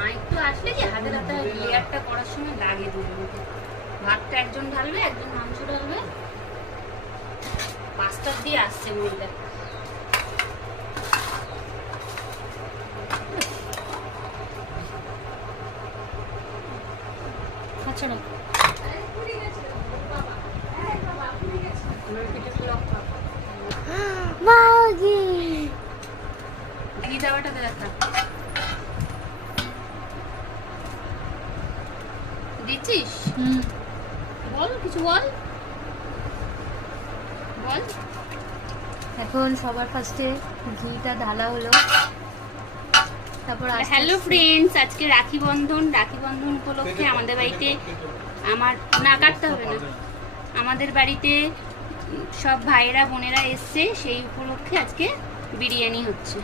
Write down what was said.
মা একটু আসলে কি হাতে হাতে লেয়ারটা করার সময় লাগে দুজনকে। ভাতটা একজন ঢালবে, একজন মাংস ঢালবে। 5টা দিয়ে আসছে মহিলা। আচ্ছা না ঘি দেওয়াটা দেখা দিচ্ছিস? বল কিছু বল বল। এখন সবার ফার্স্টে ঘিটা ঢালা হলো, তারপর হ্যালো ফ্রেন্ডস, আজকে রাখি বন্ধন উপলক্ষে আমাদের বাড়িতে না কাটতে হবে না, আমাদের বাড়িতে সব ভাইয়েরা বোনেরা এসছে, সেই উপলক্ষে আজকে বিরিয়ানি হচ্ছে।